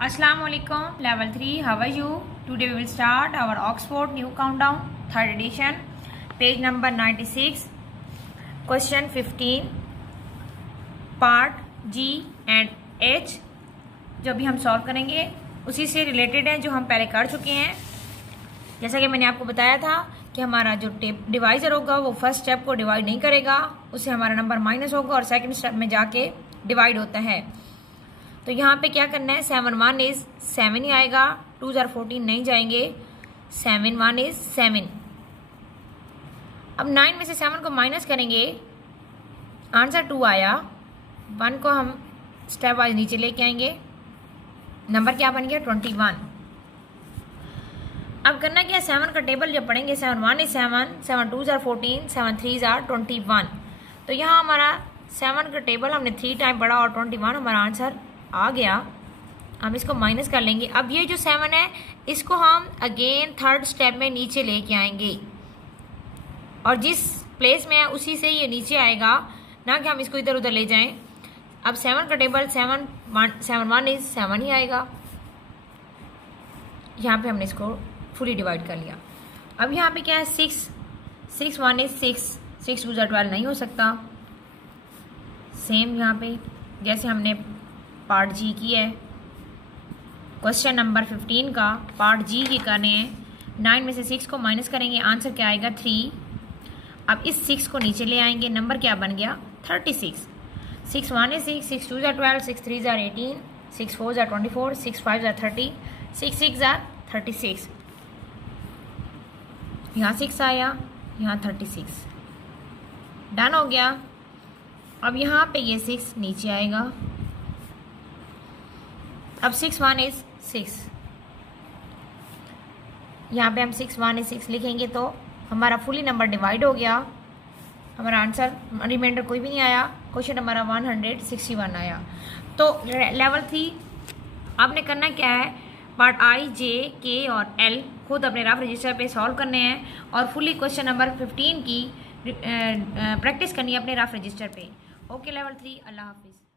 Assalamu alaikum, level 3, how are you? Today we will start our Oxford New Countdown, 3rd edition, page number 96, question 15, part G and H, जो भी हम solve करेंगे उसी से related है जो हम पहले कर चुके हैं। जैसा कि मैंने आपको बताया था कि हमारा जो डिवाइजर होगा वो फर्स्ट स्टेप को डिवाइड नहीं करेगा, उससे हमारा नंबर माइनस होगा और सेकंड स्टेप में जाके डिवाइड होता है। तो यहाँ पे क्या करना है, 7 1 इज 7 ही आएगा, 2 जार 14 नहीं जाएंगे, 7 1 इज 7। अब 9 में से 7 को माइनस करेंगे, आंसर 2 आया। 1 को हम स्टेप वाइज नीचे लेके आएंगे, नंबर क्या बन गया 21। अब करना क्या, 7 का टेबल जब पढ़ेंगे 7 1 इज 7, 7 2 जार 14, 7 3 जार 21। तो यहाँ हमारा 7 का टेबल हमने 3 टाइम पढ़ा और 21 हमारा आंसर आ गया। हम इसको माइनस कर लेंगे। अब ये जो 7 है इसको हम अगेन थर्ड स्टेप में नीचे लेके आएंगे और जिस प्लेस में है उसी से ये नीचे आएगा, ना कि हम इसको इधर उधर ले जाएं। अब 7 का टेबल 7 1 इज 7 ही आएगा। यहाँ पे हमने इसको फुली डिवाइड कर लिया। अब यहाँ पे क्या है, 6 1 इज 6 2 जार 12 नहीं हो सकता। सेम यहाँ पे जैसे हमने पार्ट जी की है, क्वेश्चन नंबर 15 का पार्ट जी की करने हैं। 9 में से 6 को माइनस करेंगे, आंसर क्या आएगा 3। अब इस 6 को नीचे ले आएंगे, नंबर क्या बन गया 36। 6 1 is 6, 6 2 jar 12, 6 3 jar 18, 6 4 jar 24, 6 5 jar 30, 6 6 jar 36। यहाँ 6 आया, यहाँ 36, डन हो गया। अब यहाँ पे ये 6 नीचे आएगा। अब 6 1 इज 6, यहाँ पे हम 6 1 इज 6 लिखेंगे तो हमारा फुली नंबर डिवाइड हो गया। हमारा आंसर रिमाइंडर कोई भी नहीं आया। क्वेश्चन हमारा 161 आया। तो लेवल 3 आपने करना क्या है, पार्ट आई जे के और एल खुद अपने रफ रजिस्टर पे सॉल्व करने हैं और फुली क्वेश्चन नंबर 15 की प्रैक्टिस करनी है अपने रफ रजिस्टर पे। ओके लेवल 3, अल्लाह हाफिज़।